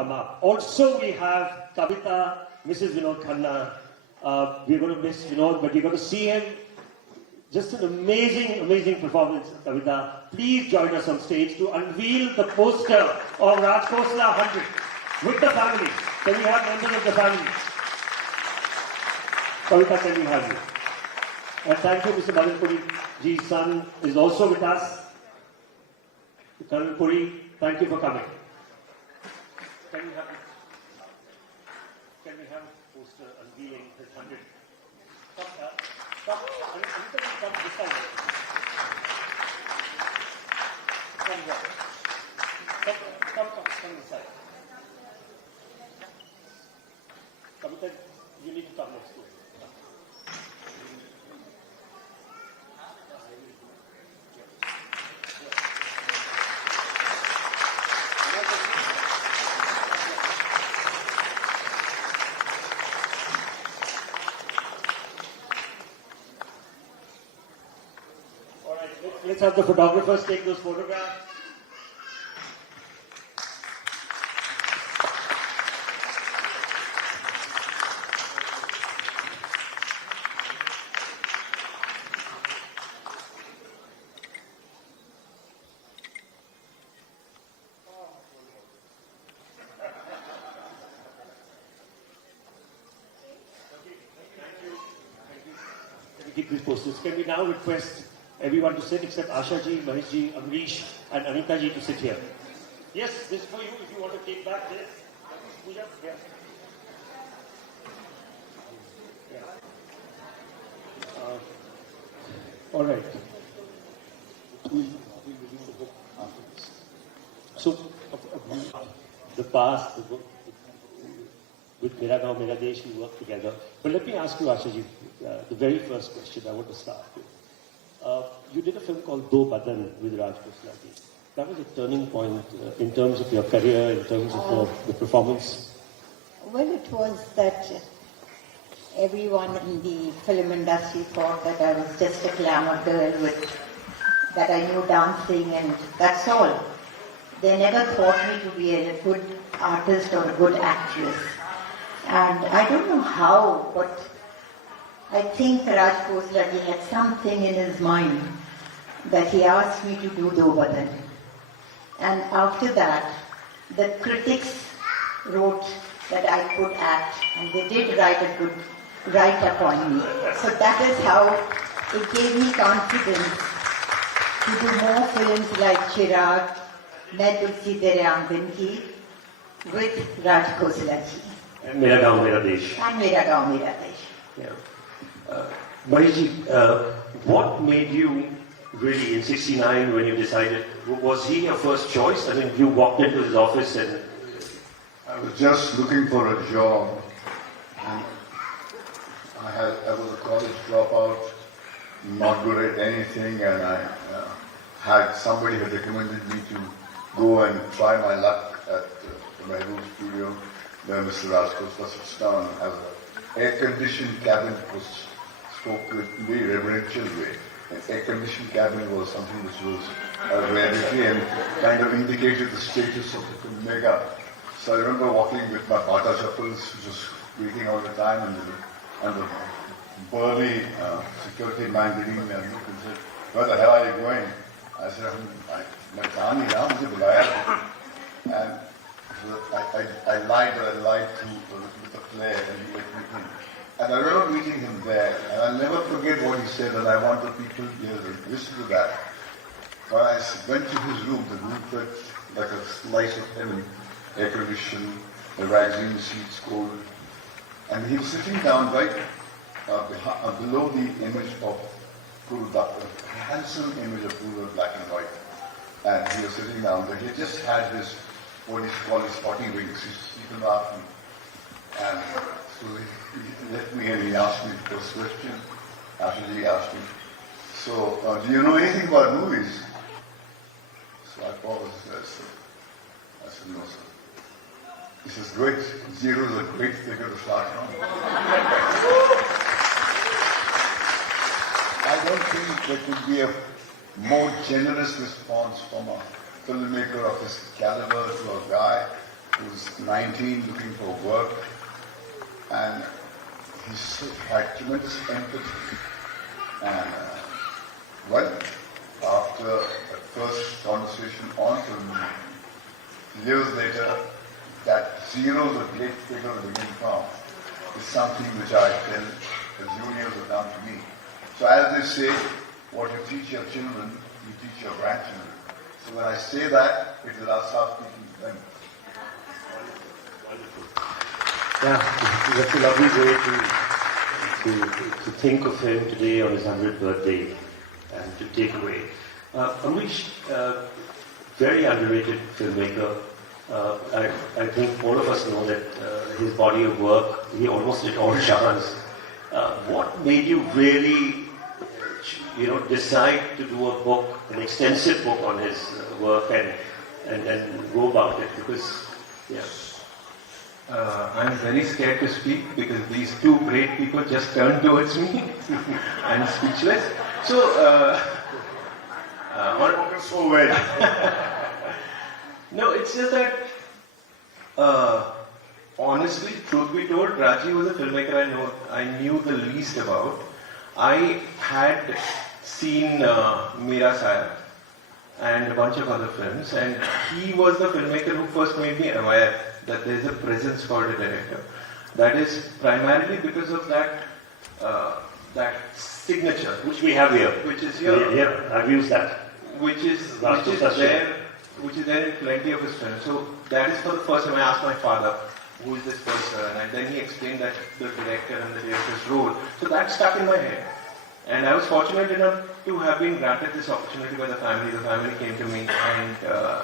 come up. Also, we have Kavita, Mrs. Vinod Khanna. We're going to miss Vinod, but you're going to see him. Just an amazing, amazing performance, Kavita. Please join us on stage to unveil the poster of Raj Khosla 100 with the family. Can we have members of the family? Kavita, can we have you? And thank you, Mr. Bhajan Puri. Ji's son is also with us. Karan Puri, thank you for coming. Can we have poster unveiling his 100? Come this side. Come this side. Kavita, you need to come next to it. Let's have the photographers take those photographs. Can we keep these posters? Can we now request everyone to sit except Asha ji, Mahesh ji, Amborish and Anita ji to sit here. Yes, this is for you if you want to take back this. Pooja, yeah. All right. We'll release the book afterwards. So, the past, the book, with Mera Gaon, Mera Desh, we work together. But let me ask you, Asha ji, the very first question I want to start with. You did a film called Do Badan with Raj Khosla. That was a turning point in terms of your career, in terms of the performance. Well, it was that everyone in the film industry thought that I was just a glamour girl that I knew dancing and that's all. They never thought me to be a good artist or a good actress. And I don't know how, but I think Raj Khosla ji had something in his mind that he asked me to do Do Badan. And after that, the critics wrote that I could act, and they did write upon me. So that is how it gave me confidence to do more films like Chirag, Main Tulsi Tere Aangan Ki, with Raj Khosla ji. And Mera Gaon, Mera Desh. And Mera Gaon, Mera Desh. Yeah. Maheshji, what made you really in '69 when you decided, was he your first choice? I mean, you walked into his office and... I was just looking for a job. And I was a college dropout, not good at anything, and I somebody had recommended me to go and try my luck at the Mehboob studio, where Mr. Raj Khosla sits down and has an air-conditioned cabin. Spoke in a very reverential way. An air-conditioned cabin was something which was a rarity and kind of indicated the status of the filmmaker. So I remember walking with my Bata chappals, just waiting all the time, and the burly security man reading me and said, "Where the hell are you going?" I said, "I'm Tani now, mujhe bulaya." And I lied with the play and he let me in. And I remember meeting him there, and I'll never forget what he said, and I want the people here to listen to that. When I went to his room, the room felt like a slice of heaven, air-conditioned, the magazine seats cold, and he was sitting down right below the image of Guru Datta, a handsome image of Guru, black and white. And he was sitting down there. He just had his, what is called his 40 wings, his Ethan Rafi. And so he left me and he asked me the first question. After he asked me, "So, do you know anything about movies?" So I paused. I said, "No, sir." He says, "Great. Zero is a great figure to start from." I don't think there could be a more generous response from a filmmaker of his caliber to a guy who's 19 looking for work, and he's had tremendous empathy. And well, after the first conversation on film, years later, that zero, the great figure of the beginning from, is something which I tell the juniors have done to me. So as they say, what you teach your children, you teach your grandchildren. So when I say that, it is Asha speaking to them. Yeah, that's a lovely way to think of him today on his 100th birthday and to take away. Amborish, very underrated filmmaker. I think all of us know that his body of work, he almost did all genres. What made you really, decide to do a book, an extensive book on his work and go about it? Because, yeah. I'm very scared to speak because these two great people just turned towards me. I'm speechless. So, So well. no, it's just that, honestly, truth be told, Raji was a filmmaker I knew the least about. I had seen Mera Saya and a bunch of other films, and he was the filmmaker who first made me aware that there is a presence called a director. That is primarily because of that signature, Which we have here. which is here, Yeah, I've used that. which is Raj Khosla there in plenty of his films. So that is for the first time I asked my father, who is this person, and then he explained that the director and the director's role. So that stuck in my head. And I was fortunate enough to have been granted this opportunity by the family. The family came to me, and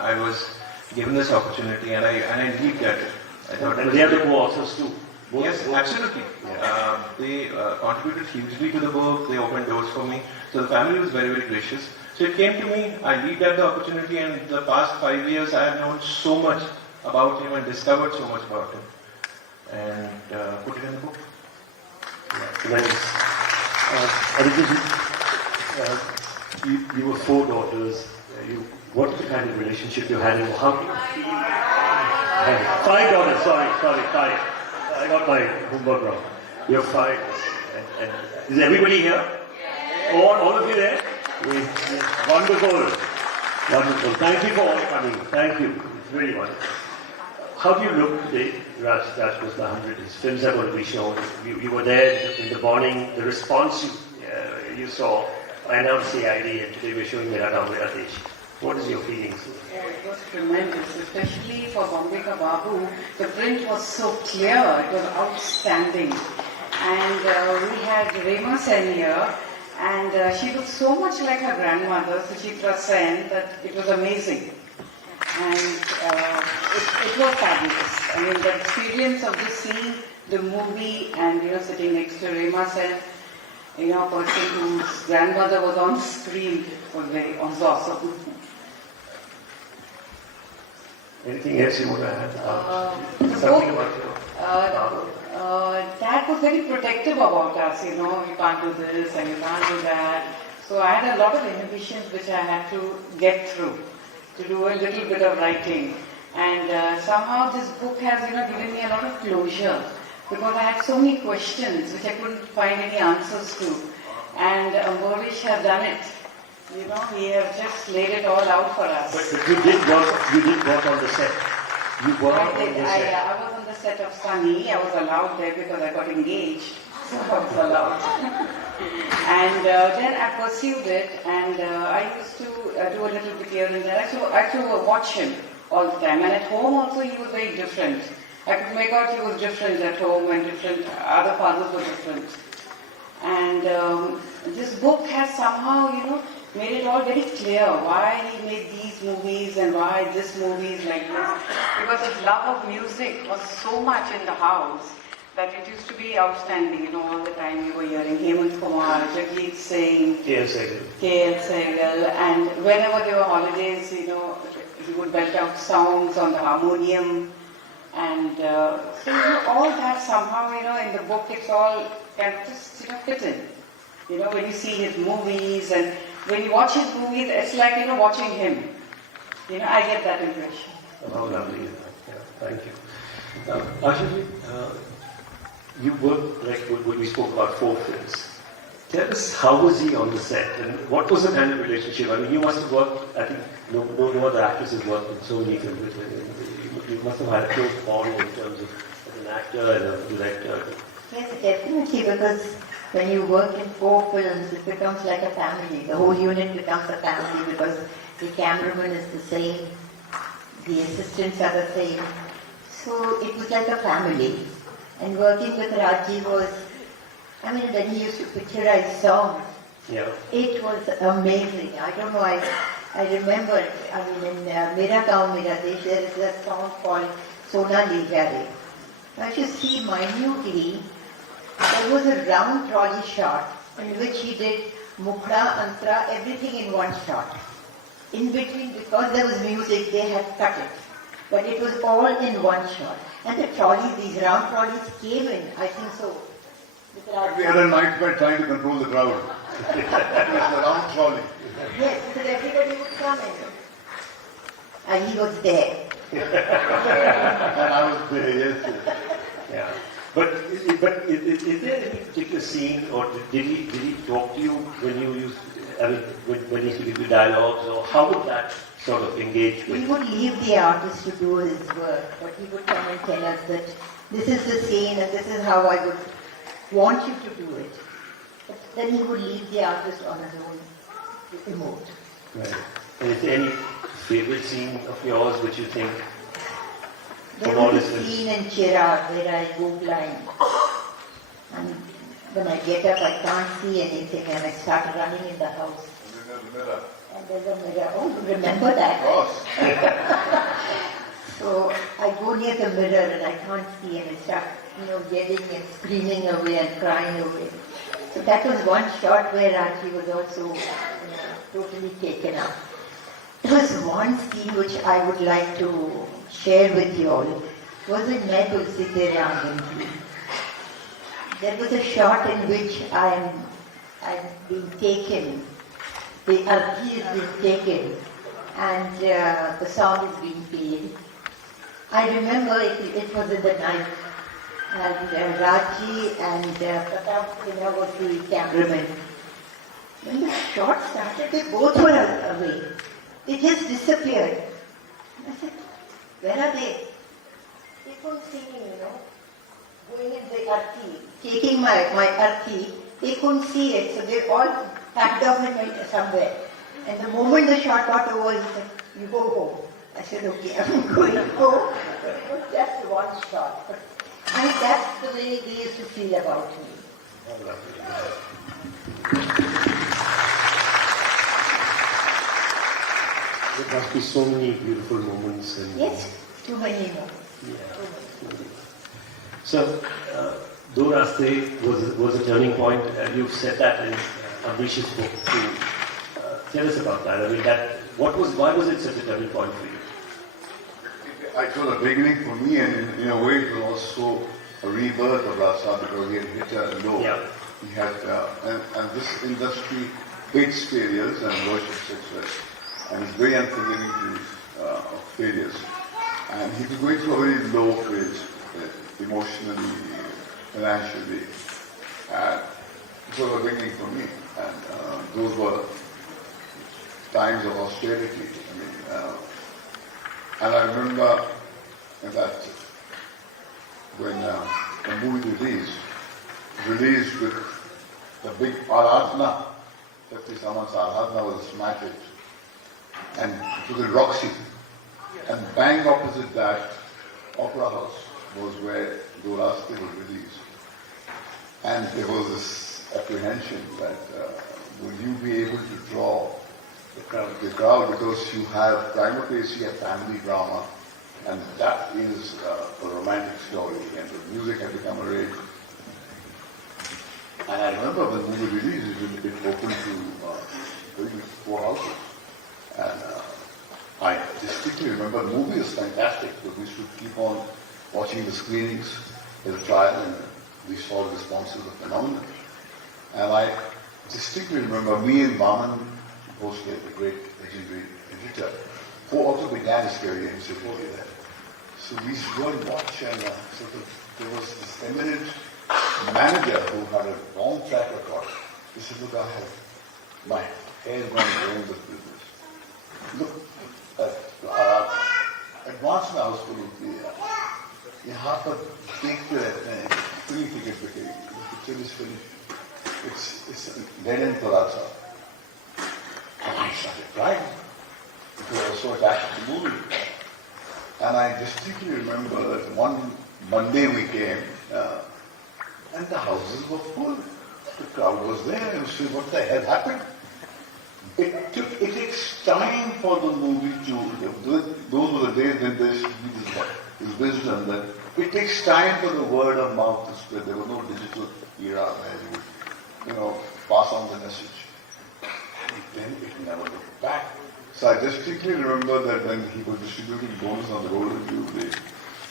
I was given this opportunity, and I leaped at it. I thought, And they are the co-authors too. Both- yes, both- absolutely. They contributed hugely to the book. They opened doors for me. So the family was very, very gracious. So it came to me. I leaped at the opportunity, and the past 5 years, I have known so much about him and discovered so much about him, and put it in the book. Tremendous. Aditya, you were 4 daughters. What was the kind of relationship you had, and how did you feel? 5 daughters. Sorry, 5. I got my homework wrong. You're 5. And is everybody here? All of you there? Yes. Wonderful. Thank you for all coming. Thank you. It's really wonderful. How do you look today? Raj Khosla 100. His films are going to be shown. You were there in the morning. The response you saw. I announced the ID, and today we're showing Mera Gaon Mera Desh. What is your feelings? Yeah, it was tremendous, especially for Bambai Ka Babu. The print was so clear, it was outstanding. And we had Rema Sen here, and she looked so much like her grandmother, Suchitra Sen, that it was amazing. And it was fabulous. I mean, the experience of just seeing the movie and, sitting next to Rema Sen, a person whose grandmother was on screen, was awesome. Anything else you want to add? The Something book, about your Dad was very protective about us, you can't do this and you can't do that. So I had a lot of inhibitions which I had to get through, to do a little bit of writing. And somehow this book has, given me a lot of closure, because I had so many questions which I couldn't find any answers to. And Amborish has done it. He has just laid it all out for us. But you did work on the set. You worked on the set. I was on the set of Sunny. I was allowed there because I got engaged. So I was allowed. And then I pursued it, and I used to do a little bit here and there. I used to watch him all the time. And at home also he was very different. I could make out he was different at home, and different, other fathers were different. And this book has somehow, made it all very clear why he made these movies and why this movie is like this. Because his love of music was so much in the house that it used to be outstanding, all the time you were hearing Hemant Kumar, Jagjit Singh, K.L. Sehgal, and whenever there were holidays, he would belt out songs on the harmonium. And so all that somehow, in the book, it's all kind of just fit in. When you see his movies, and when you watch his movies, it's like watching him. I get that impression. How lovely is that? Yeah. Thank you. Asha, you worked, like when we spoke about 4 films. Tell us, how was he on the set, and what was the kind of relationship? I mean, you must have worked, I think no other actors have worked in so many films with him. You must have had a close bond in terms of as an actor and a director. Yes, definitely, because when you work in 4 films, it becomes like a family. The whole unit becomes a family because the cameraman is the same, the assistants are the same. So it was like a family. And working with Raji was, I mean, when he used to picturize songs, Yeah. it was amazing. I don't know, I remember, I mean, in Mera Gaon Mera Desh, there is a song called Sona Le Jare. Now, if you see minutely, there was a round trolley shot in which he did Mukhra, Antara, everything in one shot. In between, because there was music, they had cut it. But it was all in one shot. And the trolleys, these round trolleys came in, I think so. We had a nightmare trying to control the crowd. It was a round trolley. Yes, because everybody would come in. And he was there. And I was there, yes. Yeah. But is there any particular scene, or did he talk to you when you used, I mean, when he used to give you dialogues, or how would that sort of engage with? We would leave the artist to do his work, but he would come and tell us that this is the scene and this is how I would want you to do it. But then he would leave the artist on his own remote. Right. And is there any favorite scene of yours which you think There from all was a this? scene in Chirag where I go blind. And when I get up, I can't see anything and I start running in the house. And there's a mirror. Oh, you remember that? Of course. So I go near the mirror and I can't see and I start, yelling and screaming away and crying away. So that was one shot where Raji was also totally taken up. There was one scene which I would like to share with you all. Was in Main Tulsi Tere Aangan. There was a shot in which I'm being taken. The arti is being taken and the song is being played. I remember it was in the night and Raji and Pratap was the cameraman. When the shot started, they both were away. They just disappeared. I said, where are they? They couldn't see me, going in the arti, taking my arti. They couldn't see it, so they all packed off and went somewhere. And the moment the shot got over, he said, you go home. I said, okay, I'm going home. It was just one shot. But I mean, that's the way they used to feel about me. There must be so many beautiful moments. And, Yes, too many moments. Yeah. So, Do Raste was a turning point, and you've said that in Ambrish's book too. Tell us about that. I mean, why was it such a turning point for you? It was a beginning for me, and in a way it was also a rebirth of Rasa because he had hit a low. Yeah. He had, and this industry hates failures and worships success, and is very unforgiving to failures. And he was going through a very low phase, emotionally, financially, and it was a beginning for me. And those were times of austerity. And I remember that when the movie released with the big Aradhana, 50 Saman's Aradhana was a smash hit. And it was in Roxy. And bang opposite that, Opera House was where Do Raste was released. And there was this apprehension that will you be able to draw the crowd because you have prima facie a family drama, and that is a romantic story, and the music had become a rage. And I remember when the movie released, it opened to 4 houses. And I distinctly remember the movie was fantastic, so we should keep on watching the screenings as a trial, and we saw the responses were phenomenal. And I distinctly remember me and Vaman Bhosle, the great legendary editor, who also began his career in Sipoli there. So we used to go and watch, and there was this eminent manager who had a long track record. He said, look, I have my hair gone growing with this. Look, advance में house पूरी होती है यहाँ पर देखते रहते हैं पूरी टिकट पे करेगी picture is finish it's dead end Palazzo. And I started crying because I was so attached to the movie. And I distinctly remember that one Monday we came and the houses were full. The crowd was there and we said, what the hell happened? It takes time for the movie to, those were the days when there should be this wisdom that it takes time for the word of mouth to spread. There was no digital era where you would, pass on the message. And then it never looked back. So I distinctly remember that when he was distributing bonus on the Golden Jubilee,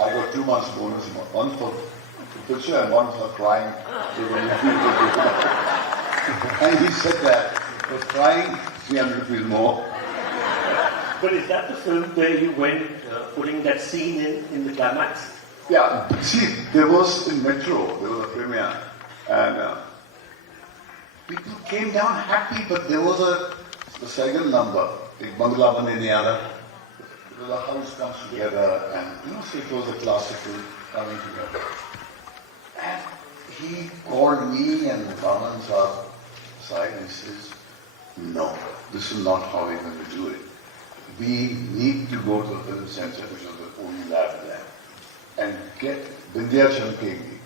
I got 2 months bonus, one for the picture and one for crying. And he said that. For crying, 300 rupees more. But is that the film where you went putting that scene in the climax? Yeah, see, there was in Metro, there was a premiere, and people came down happy, but there was the second number, Ek Bangla Bane Niyara. The house comes together, and so it was a classical coming together. And he called me and Raman Saab aside and he says, no, this is not how we're going to do it. We need to go to the film center, which was the only lab there, and get Vindhya Chankegi,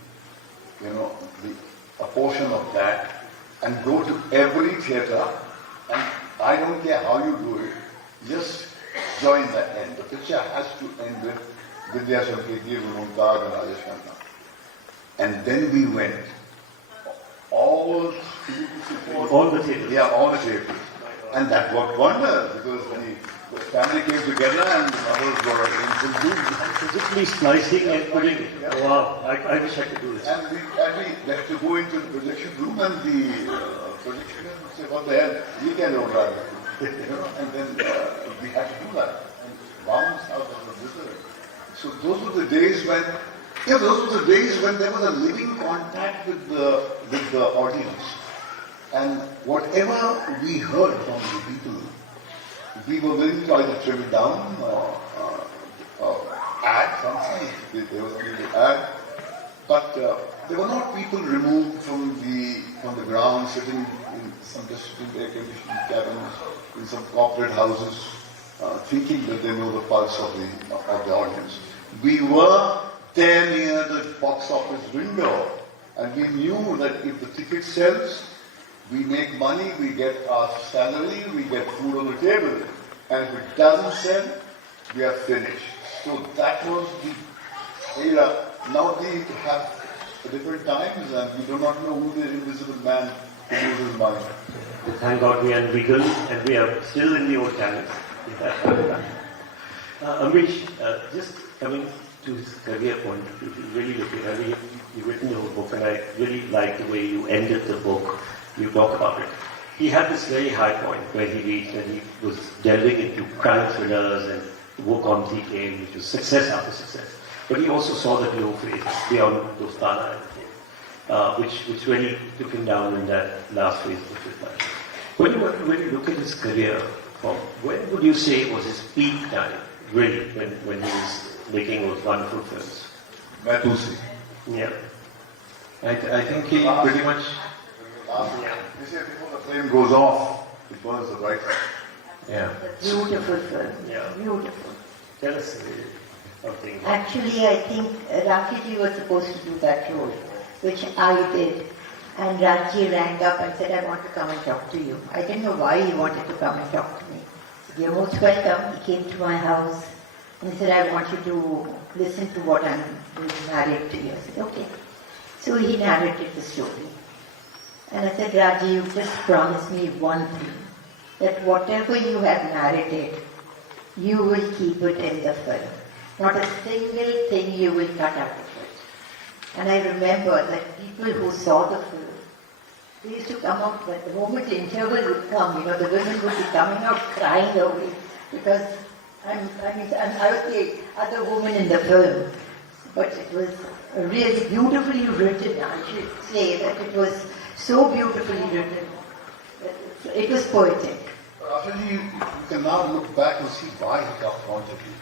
a portion of that, and go to every theatre, and I don't care how you do it, just join the end. The picture has to end with Vindhya Chankegi, Mumbai, and Rajesh Khanna. And then we went. All the theatres. Yeah, all the theatres. And that worked wonders because the family came together and the mothers were in full bloom. Physically splicing and putting it. Yeah. Oh, wow, I wish I could do this. And we had to go into the projection room and the projectionist would say, what the hell, we can do that. And then we had to do that. And Vaman's house was a visitor. So those were the days when there was a living contact with the audience. And whatever we heard from the people, we were willing to either trim it down or add something. There was only to add. But there were not people removed from the ground, sitting in some distant air-conditioned cabins, in some corporate houses, thinking that they know the pulse of the audience. We were there near the box office window, and we knew that if the ticket sells, we make money, we get our salary, we get food on the table, and if it doesn't sell, we are finished. So that was the era. Now they have different times, and we do not know who the invisible man who uses money. Thank God we are in Regal, and we are still in the old channels. Amborish, just coming to his career point of view, really looking, you've written your book, and I really like the way you ended the book. You talk about it. He had this very high point where he reached, and he was delving into crime thrillers and work on TK, which was success after success. But he also saw the low phase beyond Dostana and which really took him down in that last phase of his life. When you look at his career, when would you say was his peak time, really, when he was making those wonderful films? Matusi. Yeah. I think he pretty much... You see, before the flame goes off, it burns the bright side. Yeah. Beautiful film. Yeah. Beautiful. Tell us something. Actually, I think Rafi was supposed to do that role, which I did. And Raji rang up and said, I want to come and talk to you. I didn't know why he wanted to come and talk to me. He said, you're most welcome. He came to my house and he said, I want you to listen to what I'm going to narrate to you. I said, okay. So he narrated the story. And I said, Raji, you just promised me one thing, that whatever you have narrated, you will keep it in the film. Not a single thing you will cut out of it. And I remember that people who saw the film, they used to come out, but the moment the interval would come, the women would be coming out crying away because and I was the other woman in the film. But it was really beautifully written. I should say that it was so beautifully written. It was poetic. Actually, you can now look back and see why he got wanted you.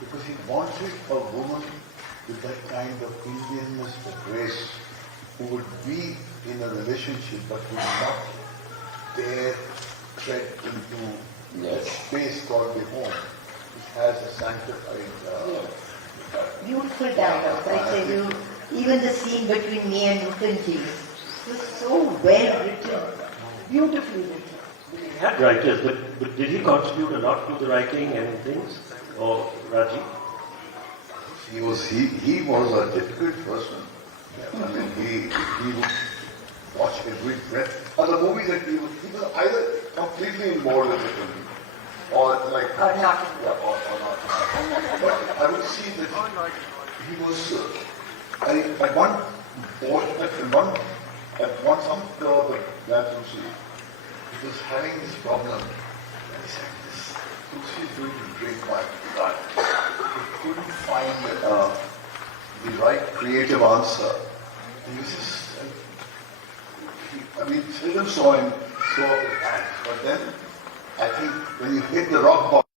Because he wanted a woman with that kind of Indianness, the grace, who would be in a relationship but would not dare tread into a space called the home, which has a sanctified... Beautiful dialogue, I tell you. Even the scene between me and Nutanji was so well written, beautifully written. He had writers, but did he contribute a lot to the writing and things? Or Raji? He was a difficult person. I mean, he would watch every breath. Other movies that he was either completely involved in the film, or like... Or not. Yeah, or not. But I would see that he was... at one point, some glance you see, he was having this problem. And he said, Tulsi is going to drink my blood. He couldn't find the right creative answer. And he was just... seldom saw him throw up his hands. But then, I think when you hit the rock bottom,